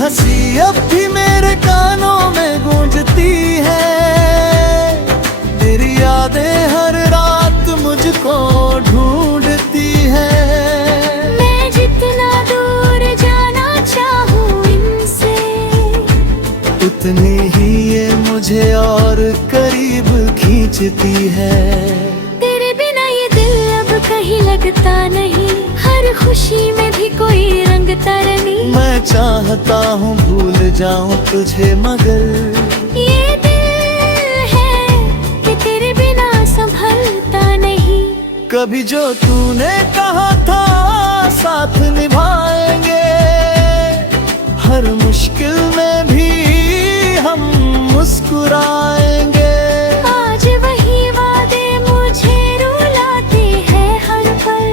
हंसी अब भी मेरे कानों में गूंजती है। तेरी यादें हर रात मुझको ढूंढती है। मैं जितना दूर जाना चाहूँ इनसे, उतनी ही ये मुझे और करीब खींचती है। तेरे बिना ये दिल अब कहीं लगता नहीं, हर खुशी में भी कोई रंग तरनी। मैं चाहता हूँ भूल जाऊं तुझे, मगर ये दिल है कि तेरे बिना संभलता नहीं। कभी जो तूने कहा था साथ निभाएंगे, हर मुश्किल में भी हम मुस्कुराएंगे। आज वही वादे मुझे रुलाते हैं हर पल,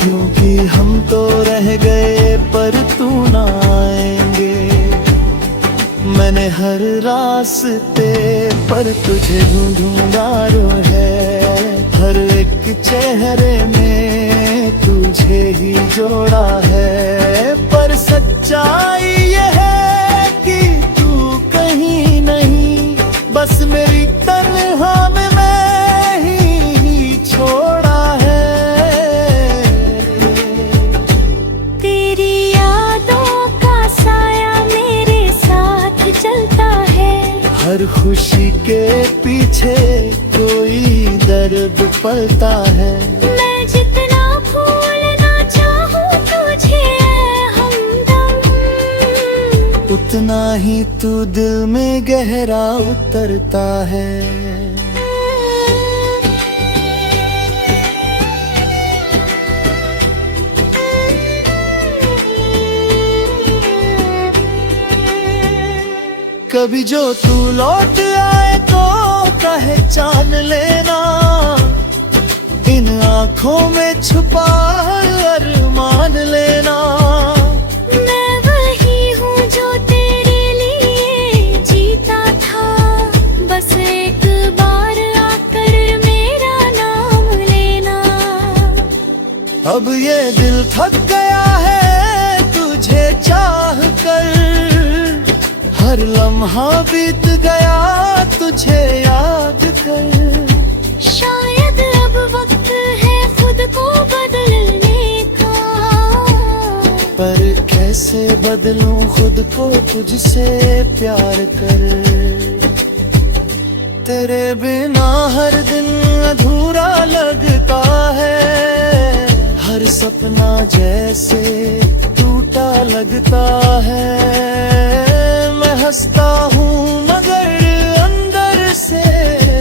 क्योंकि हम तो रह गए पर तू ना आएंगे। मैंने हर रास्ते पर तुझे ढूंढा है, हर एक चेहरे में तुझे ही जोड़ा है। पर सच्चाई ये है कि तू कहीं नहीं, बस मेरी तन्हा में मैं ही छोड़ा है। तेरी यादों का साया मेरे साथ चलता है, हर खुशी के पीछे कोई दर्द पलता है। मैं जितना भूलना चाहूँ तुझे हमदम, उतना ही तू दिल में गहरा उतरता है। कभी जो तू लौट आए तो पहचान लेना, इन आँखों में छुपा अरमान लेना। मैं वही हूँ जो तेरे लिए जीता था, बस एक बार आकर मेरा नाम लेना। अब ये दिल थक गया है तुझे चाह कर, हर लम्हा बीत गया तुझे याद कर। शायद अब वक्त है खुद को बदलने का, पर कैसे बदलूं खुद को तुझसे प्यार कर। तेरे बिना हर दिन अधूरा लगता है, हर सपना जैसे टूटा लगता है। मैं हंसता हूँ मगर अंदर से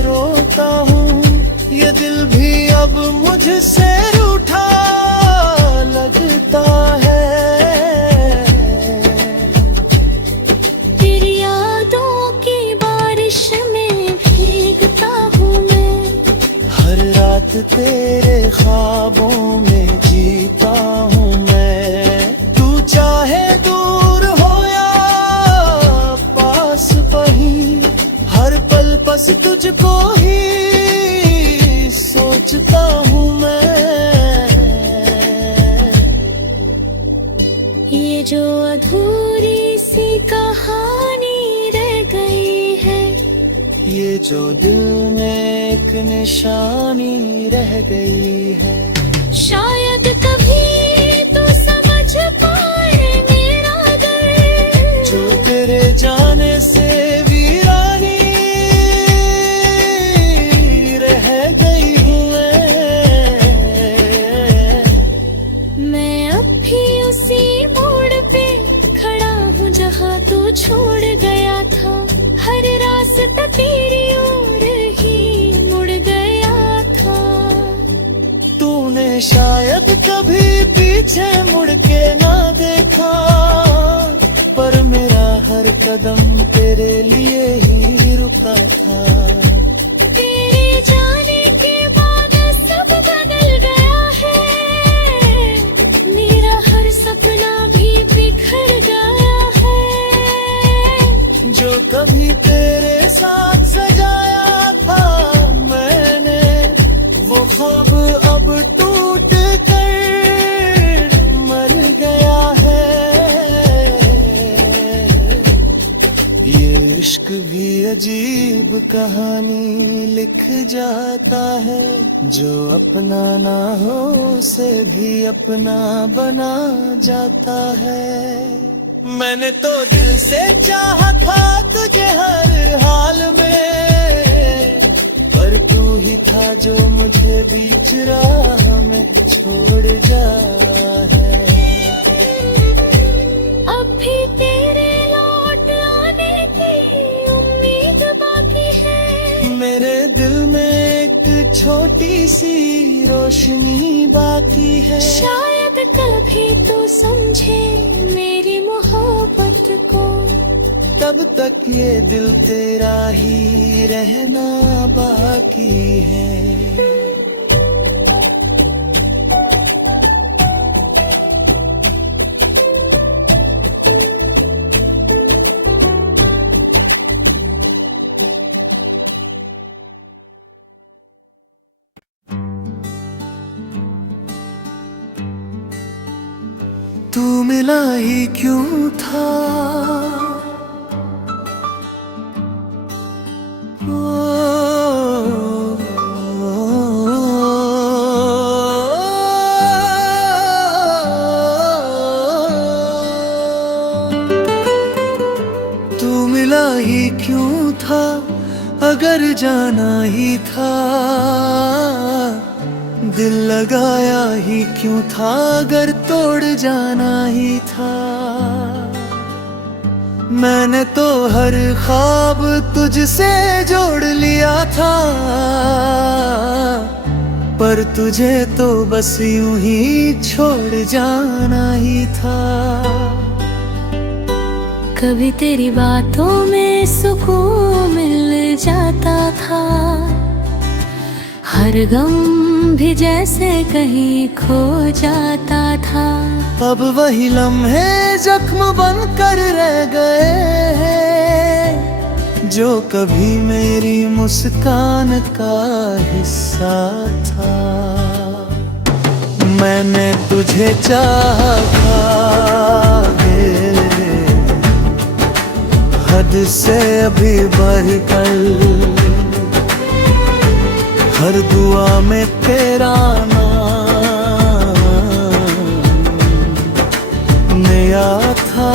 रोता हूँ, ये दिल भी अब मुझसे रूठा लगता है। तेरी यादों की बारिश में भीगता हूँ मैं, हर रात तेरे ख्वाबों में जीता हूँ मैं। तू चाहे दूर हो या पास वहीं, हर पल बस तुझको ही सोचता हूँ मैं। ये जो अधूरी सी कहानी रह गई है, ये जो दिल में एक निशानी रह गई है। शायद कभी तो समझ पाए मेरा दर्द, जो तेरे जाने से वीरानी रह गई हूँ मैं अब भी उसी मोड़ पे खड़ा हूँ जहाँ तू छोड़ गया था। हर रास्ता तेरी ओर ही मुड़ गया था। तूने शायद कभी पीछे मुड़ के ना देखा, पर मेरा हर कदम तेरे लिए ही रुका था। तेरे जाने के बाद सब बदल गया है, मेरा हर सपना भी बिखर गया है। जो कभी तेरे साथ सजाया था मैंने, वो ख्वाब अब टूट कर मर गया है। इश्क भी अजीब कहानी लिख जाता है, जो अपना ना हो उसे भी अपना बना जाता है। मैंने तो दिल से चाहा था तुझे हर हाल में, पर तू ही था जो मुझे बीच राह में छोड़ जा है। अब भी तेरे लौट आने की उम्मीद बाकी है, मेरे दिल में एक छोटी सी रोशनी बाकी है। शायद कभी तू समझे मेरी मोहब्बत को, तब तक ये दिल तेरा ही रहना बाकी है। तू मिला ही क्यों था, तू मिला ही क्यों था, अगर जाना ही था, दिल लगाया ही क्यों था, अगर तोड़ जाना ही था। मैंने तो हर ख्वाब तुझसे जोड़ लिया था, पर तुझे तो बस यूं ही छोड़ जाना ही था। कभी तेरी बातों में सुकून मिल जाता था, हर गम भी जैसे कहीं खो जाता था। अब वही लम्हे जख्म बन कर रह गए हैं, जो कभी मेरी मुस्कान का हिस्सा था। मैंने तुझे चाहा था हद से अभी बढ़कर, हर दुआ में तेरा नाम नया था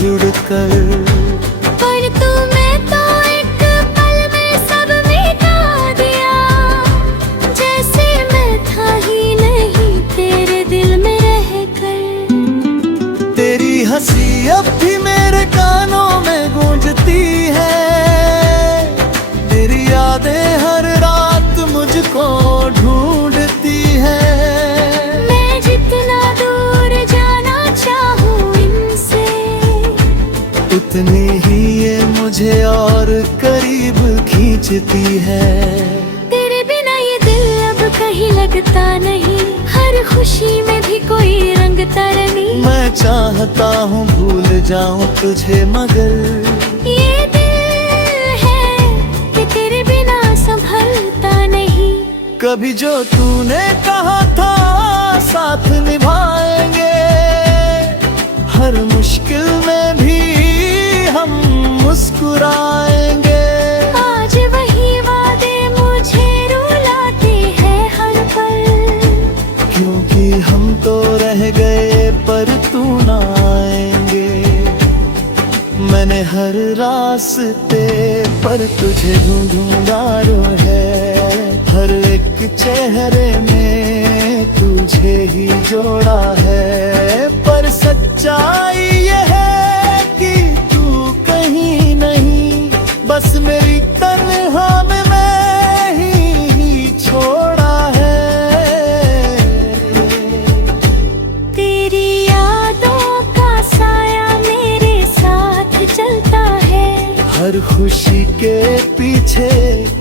जुड़कर। पर तूने तो एक पल में सब मिटा दिया, जैसे मैं था ही नहीं तेरे दिल में रहकर। तेरी हंसी अब भी मेरे कानों में गूंजती है, तेरी यादें हर रात मुझको ढूंढती है। मैं जितना दूर जाना चाहूँ इनसे, उतनी ही ये मुझे और करीब खींचती है। तेरे बिना ये दिल अब कहीं लगता नहीं, हर खुशी में भी कोई रंग तरनी। मैं चाहता हूँ भूल जाऊँ तुझे, मगर ये दिल है कि तेरे बिना संभलता नहीं। कभी जो तूने कहा था साथ निभाएंगे, हर मुश्किल में भी हम मुस्कुराएंगे। आज वही वादे मुझे रुलाते हैं हर पल, क्योंकि हम तो रह गए पर तू ना आएंगे। मैंने हर रास्ते पर तुझे ढूंढा है, हर एक चेहरे में तुझे ही जोड़ा है। पर सच्चाई ये है कि तू कहीं नहीं, बस मेरी तन्हा में मैं ही छोड़ा है। तेरी यादों का साया मेरे साथ चलता है, हर खुशी के पीछे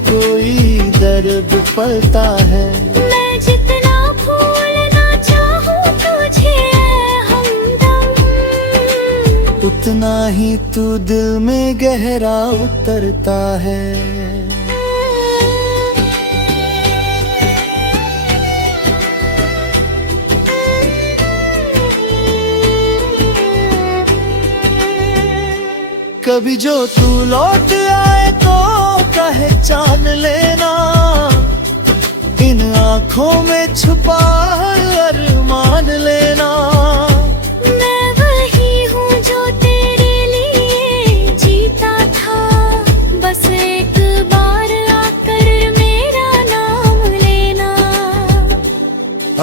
कोई दर्द पलता है। मैं जितना भूलना चाहूँ तुझे हमदम, उतना ही तू दिल में गहरा उतरता है। कभी जो तू लौट आए तो पहचान लेना, इन आँखों में छुपा अरमान लेना। मैं वही हूँ जो तेरे लिए जीता था, बस एक बार आकर मेरा नाम लेना।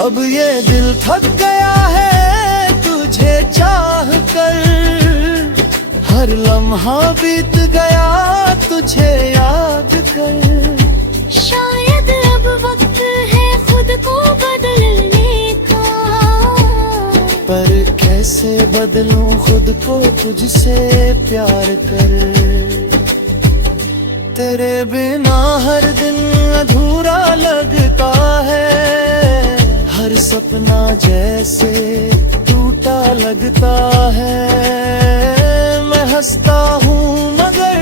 अब ये दिल थक गया है तुझे चाह कर, हर लम्हा बीत गया तुझे याद कर। शायद अब वक्त है खुद को बदलने का, पर कैसे बदलूं खुद को तुझसे प्यार कर। तेरे बिना हर दिन अधूरा लगता है, हर सपना जैसे टूटा लगता है। मैं हंसता हूँ मगर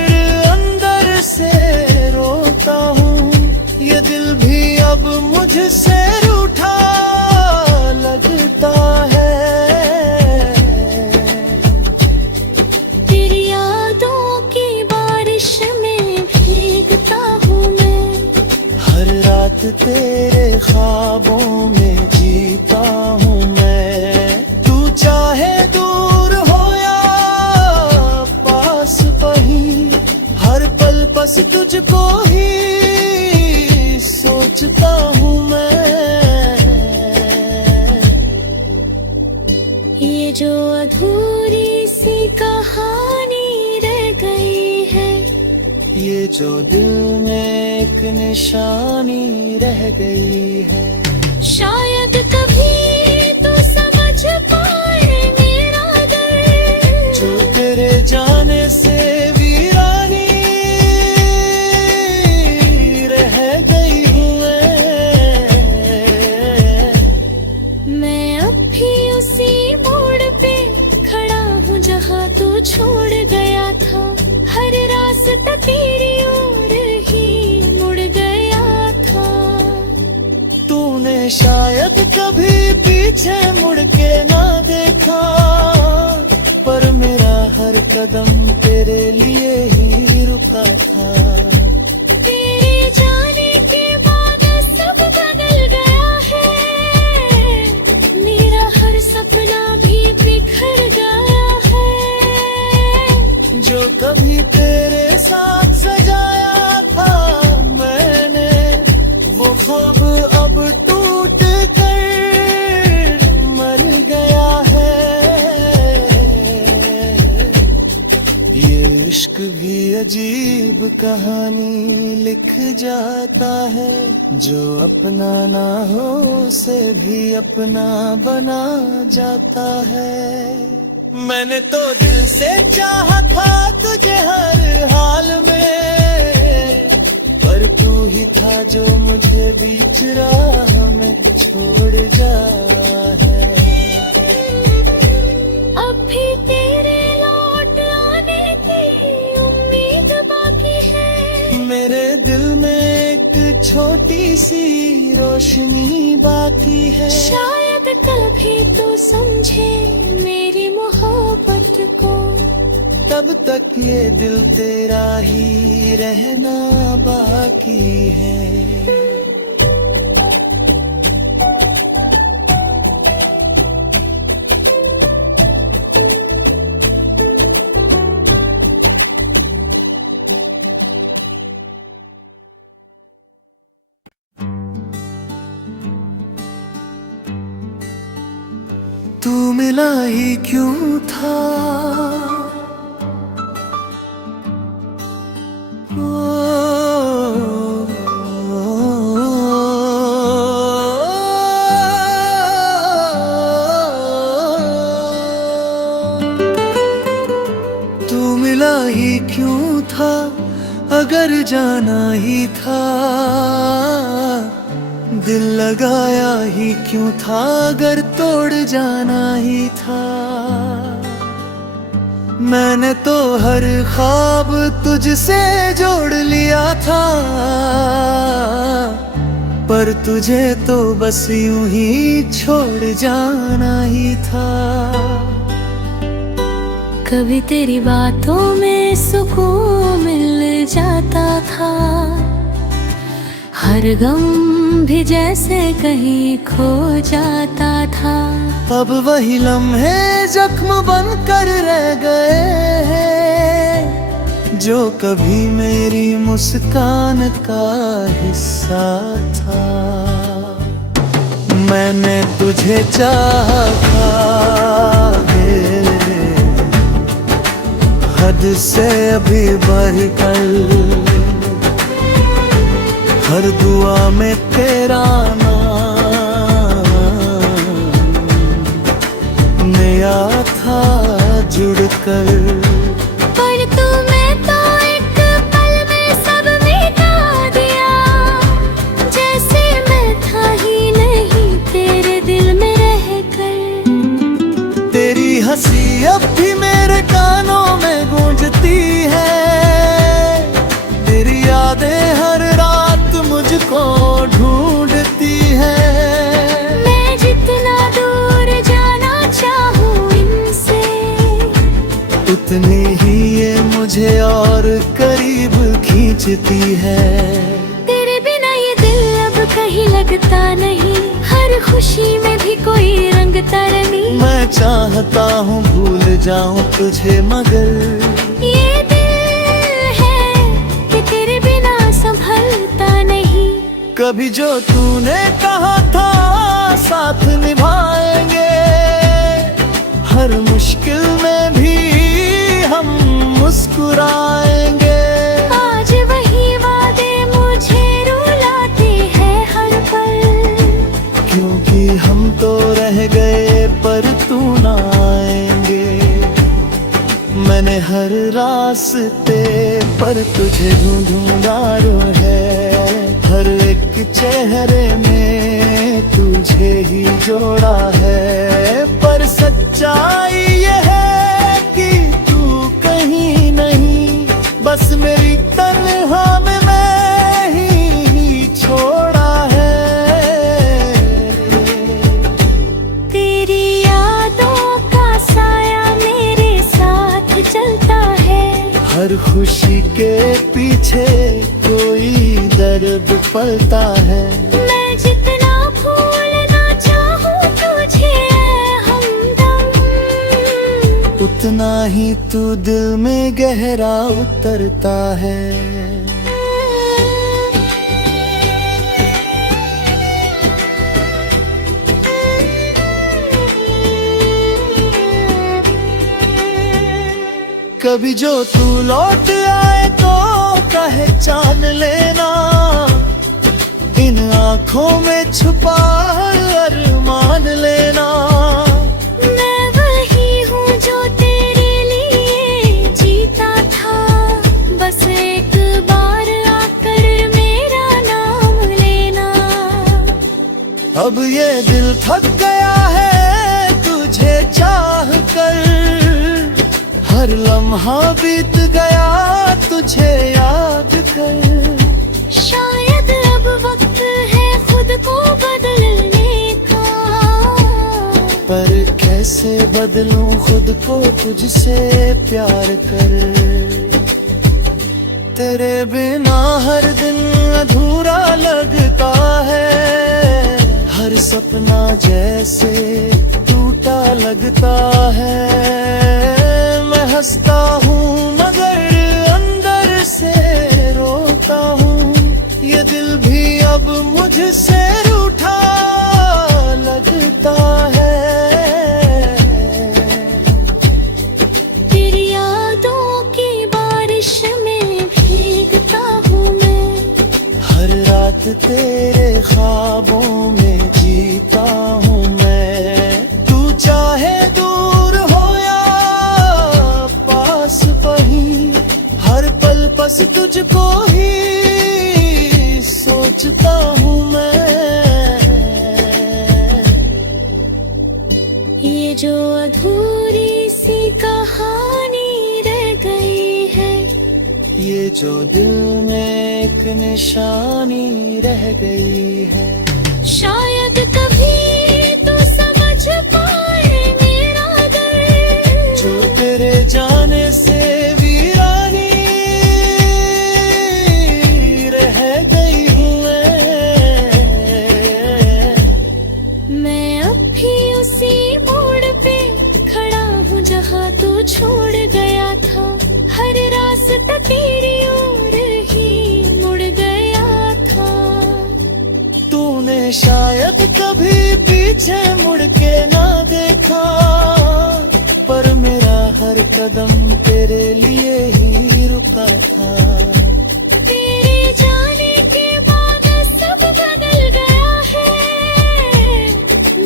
अंदर से रोता हूँ, ये दिल भी अब मुझसे रूठा लगता है। तेरी यादों की बारिश में भीगता हूँ मैं, हर रात तेरे ख्वाबों में जीता हूँ मैं। तू चाहे दूर हो या पास वहीं, हर पल बस तुझको ही सोचता हूँ मैं। ये जो अधूरी सी कहानी रह गई है, ये जो दिल में एक निशानी रह गई है। शायद कभी तो समझ पाए मेरा दर्द, जो तेरे जाने से वीरानी रह गई हूँ मैं अब भी उसी मोड़ पे खड़ा हूँ जहाँ तू छोड़ गया था। हर रास्ता तेरी ओर ही मुड़ गया था। तूने शायद कभी पीछे मुड़ के ना देखा, पर मेरा हर कदम तेरे लिए ही रुका था। तेरे जाने के बाद सब बदल गया है, मेरा हर सपना भी बिखर गया है। जो कभी तेरे साथ सजाया था मैंने, वो ख्वाब अब टूट कर मर गया है। ये इश्क भी अजीब कहानी लिख जाता है, जो अपना ना हो उसे भी अपना बना जाता है। मैंने तो दिल से चाहा था तुझे हर हाल में, पर तू ही था जो मुझे बीच राह में छोड़ जा है। अब भी तेरे लौट आने की उम्मीद बाकी है, मेरे दिल में एक छोटी सी रोशनी बाकी है। शायद कभी तो समझे मेरी मोहब्बत को, तब तक ये दिल तेरा ही रहना बाकी है। तू मिला ही क्यों था, तू मिला ही क्यों था, अगर जाना ही था। दिल लगाया ही क्यों था, अगर तोड़ जाना ही था। मैंने तो हर ख्वाब तुझसे जोड़ लिया था, पर तुझे तो बस यूं ही छोड़ जाना ही था। कभी तेरी बातों में सुकून मिल जाता था, हर गम भी जैसे कहीं खो जाता था। अब वही लम्हे जख्म बनकर रह गए हैं, जो कभी मेरी मुस्कान का हिस्सा था। मैंने तुझे चाहा हद से अभी बढ़कर, हर दुआ में तेरा नाम नया था जुड़कर। पर तूने तो एक पल में सब मिटा दिया, जैसे मैं था ही नहीं तेरे दिल में रहकर। तेरी हंसी अब भी मेरे कानों में गूंजती है, तेरी यादें हर रात मुझको ढूंढती है। मैं जितना दूर जाना चाहूँ इनसे, उतनी ही ये मुझे और करीब खींचती है। तेरे बिना ये दिल अब कहीं लगता नहीं, हर खुशी में भी कोई रंग तरनी। मैं चाहता हूँ भूल जाऊँ तुझे, मगर ये दिल है कि तेरे बिना संभलता नहीं। कभी जो तूने कहा था साथ निभाएंगे, हर मुश्किल में भी हम मुस्कुराएंगे। आज वही वादे मुझे रुलाते हैं हर पल, क्योंकि हम तो रह गए पर तू ना आएंगे। मैंने हर रास्ते पर तुझे ढूंढा है, हर एक चेहरे में तुझे ही जोड़ा है। पर सच्चाई ये है कि तू कहीं नहीं, बस मेरी तन्हा में मैं ही छोड़ा है। तेरी यादों का साया मेरे साथ चलता है, हर खुशी के पीछे कोई दर्द पलता है। मैं जितना भूलना चाहूँ तुझे हमदम, उतना ही तू दिल में गहरा उतरता है। कभी जो तू लौट आए तो पहचान लेना, इन आँखों में छुपा अरमान लेना। मैं वही हूँ जो तेरे लिए जीता था, बस एक बार आकर मेरा नाम लेना। अब ये दिल थक गया है तुझे चाह कर, हर लम्हा बीत गया तुझे याद कर। शायद अब वक्त है खुद को बदलने का, पर कैसे बदलूं खुद को तुझसे प्यार कर। तेरे बिना हर दिन अधूरा लगता है, हर सपना जैसे टूटा लगता है। मैं हंसता हूँ मगर अंदर से रोता हूँ, ये दिल भी अब मुझसे रूठा लगता है। तेरी यादों की बारिश में भीगता हूँ मैं, हर रात तेरे ख्वाबों में जीता हूँ मैं। तू चाहे दूर हो या पास वहीं, हर पल बस तुझको ही सोचता हूँ मैं। ये जो अधूरी सी कहानी रह गई है, ये जो दिल में एक निशानी रह गई है। शायद कभी तो समझ पाए मेरा दर्द, जो तेरे जान जहाँ तू छोड़ गया था, हर रास्ता तेरी ओर ही मुड़ गया था। तूने शायद कभी पीछे मुड़ के ना देखा, पर मेरा हर कदम तेरे लिए ही रुका था। तेरे जाने के बाद सब बदल गया है,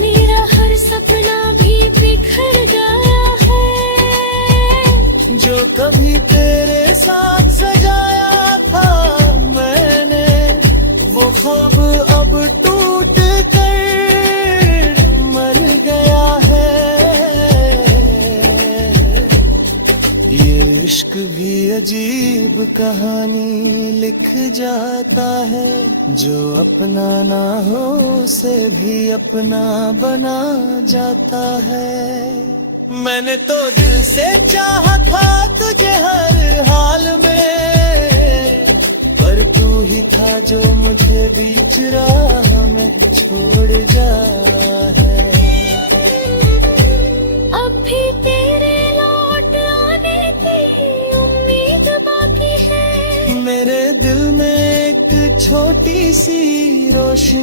मेरा हर सपना भी बिखर गया है। जो कभी तेरे साथ सजाया था मैंने, वो ख्वाब अब टूट कर मर गया है। ये इश्क भी अजीब कहानी लिख जाता है, जो अपना ना हो उसे भी अपना बना जाता है। मैंने तो दिल से चाहा था तुझे हर हाल में, पर तू ही था जो मुझे बीच राह में छोड़ गया है। अब भी तेरे लौट आने की उम्मीद बाकी है। मेरे दिल में एक छोटी सी रोशनी